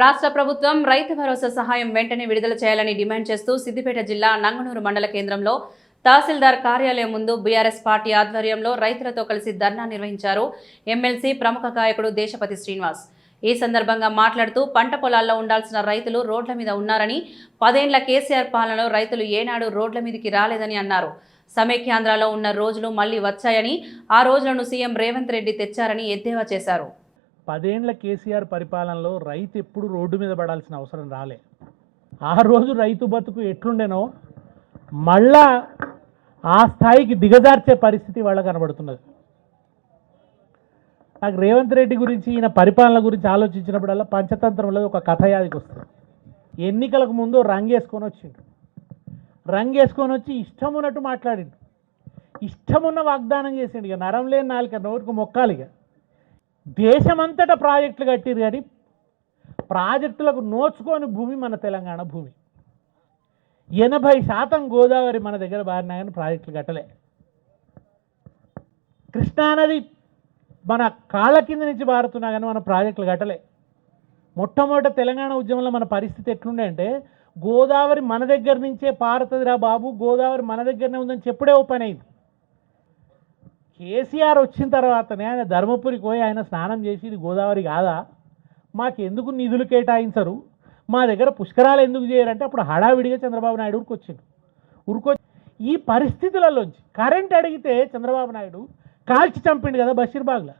రాష్ట్ర ప్రభుత్వం రైతు భరోసా సహాయం వెంటనే విడుదల చేయాలని డిమాండ్ చేస్తూ సిద్దిపేట జిల్లా నంగనూరు మండల కేంద్రంలో తహసీల్దార్ కార్యాలయం ముందు బీఆర్ఎస్ పార్టీ ఆధ్వర్యంలో రైతులతో కలిసి ధర్నా నిర్వహించారు ఎమ్మెల్సీ ప్రముఖ గాయకుడు దేశపతి శ్రీనివాస్. ఈ సందర్భంగా మాట్లాడుతూ పంట పొలాల్లో ఉండాల్సిన రైతులు రోడ్ల మీద ఉన్నారని, 10 ఏళ్ల కేసీఆర్ పాలనలో రైతులు ఏనాడు రోడ్ల మీదకి రాలేదని అన్నారు. సమైక్యాంధ్రలో ఉన్న రోజులు మళ్లీ వచ్చాయని, ఆ రోజులను సీఎం రేవంత్ రెడ్డి తెచ్చారని ఎద్దేవా చేశారు. 10 ఏళ్ల కేసీఆర్ పరిపాలనలో రైతు ఎప్పుడు రోడ్డు మీద పడాల్సిన అవసరం రాలే. ఆ రోజు రైతు బతుకు ఎట్లుండేనో మళ్ళా ఆ స్థాయికి దిగజార్చే పరిస్థితి వాళ్ళ కనబడుతున్నది. నాకు రేవంత్ రెడ్డి గురించి, ఈయన పరిపాలన గురించి ఆలోచించినప్పుడల్లా పంచతంత్రంలో ఒక కథ యాదికి వస్తుంది. ఎన్నికలకు ముందు రంగేసుకొని వచ్చిండు. రంగేసుకొని వచ్చి ఇష్టం ఉన్నట్టు మాట్లాడిండు, ఇష్టమున్న వాగ్దానం చేసిండు. ఇక నరం లేని నాలుక నోటికి మొక్కాలి. ఇక దేశమంతటా ప్రాజెక్టులు కట్టిరు, కానీ ప్రాజెక్టులకు నోచుకొని భూమి మన తెలంగాణ భూమి. 80% గోదావరి మన దగ్గర బారినా కానీ ప్రాజెక్టులు కట్టలే. కృష్ణానది మన కాళ్ళ కింద నుంచి బారుతున్నా కానీ మన ప్రాజెక్టులు కట్టలే. మొట్టమొదట తెలంగాణ ఉద్యమంలో మన పరిస్థితి ఎట్లుండే అంటే, గోదావరి మన దగ్గర నుంచే పారుతుందిరా బాబు, గోదావరి మన దగ్గరనే ఉందని చెప్పుడే ఓపెన్ అయింది. కేసీఆర్ వచ్చిన తర్వాతనే ఆయన ధర్మపురికి పోయి ఆయన స్నానం చేసి, ఇది గోదావరి కాదా, మాకు ఎందుకు నిధులు కేటాయించరు, మా దగ్గర పుష్కరాలు ఎందుకు చేయరంటే అప్పుడు హడావిడిగా చంద్రబాబు నాయుడు ఉరుకొచ్చి ఈ పరిస్థితులలోంచి కరెంట్ అడిగితే చంద్రబాబు నాయుడు కాల్చి చంపిండు కదా బషీర్బాగ్లో.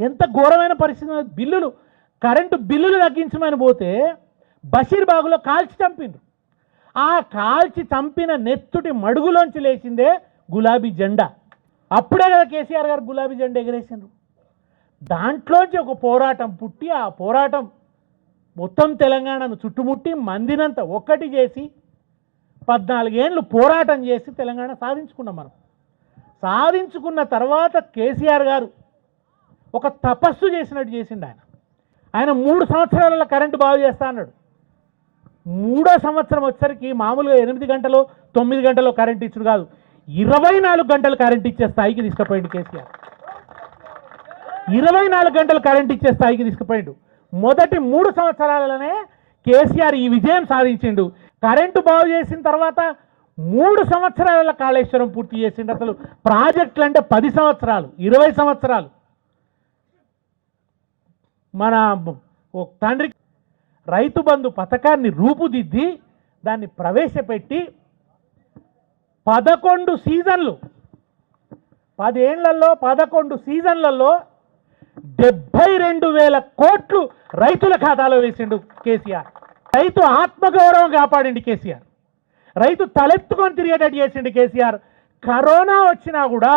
ఎంత ఘోరమైన పరిస్థితి. బిల్లులు, కరెంటు బిల్లులు తగ్గించమని పోతే బషీర్బాగ్లో కాల్చి చంపిండు. ఆ కాల్చి చంపిన నెత్తుటి మడుగులోంచి లేచిందే గులాబీ జెండా. అప్పుడే కదా కేసీఆర్ గారు గులాబీ జెండా ఎగరేసిండ్రు. దాంట్లోంచి ఒక పోరాటం పుట్టి, ఆ పోరాటం మొత్తం తెలంగాణను చుట్టుముట్టి మందినంతా ఒక్కటి చేసి 14 ఏళ్ళు పోరాటం చేసి తెలంగాణ సాధించుకున్నాం. మనం సాధించుకున్న తర్వాత కేసీఆర్ గారు ఒక తపస్సు చేసినట్టు చేసిండు. ఆయన 3 సంవత్సరాలలో కరెంటు బాగు చేస్తా అన్నాడు. 3వ సంవత్సరం వచ్చేసరికి మామూలుగా 8 గంటలు 9 గంటలు కరెంట్ ఇచ్చుడు కాదు, 24 గంటలు కరెంట్ ఇచ్చే స్థాయికి తీసుకుపోయిండు కేసీఆర్. 24 గంటలు కరెంట్ ఇచ్చే స్థాయికి తీసుకుపోయిండు. మొదటి 3 సంవత్సరాలలోనే కేసీఆర్ ఈ విజయం సాధించిండు. కరెంటు బాగు చేసిన తర్వాత 3 సంవత్సరాల కాళేశ్వరం పూర్తి చేసిండు. అసలు ప్రాజెక్టులు అంటే 10 సంవత్సరాలు 20 సంవత్సరాలు. మన తండ్రి రైతు బంధు పథకాన్ని రూపుదిద్ది దాన్ని ప్రవేశపెట్టి 11 సీజన్లు, 10 ఏళ్లలో 11 సీజన్లలో 72,000 కోట్లు రైతుల ఖాతాలో వేసిండు కేసీఆర్. రైతు ఆత్మగౌరవం కాపాడిండు కేసీఆర్. రైతు తలెత్తుకొని తిరిగేటట్టు చేసిండు కేసీఆర్. కరోనా వచ్చినా కూడా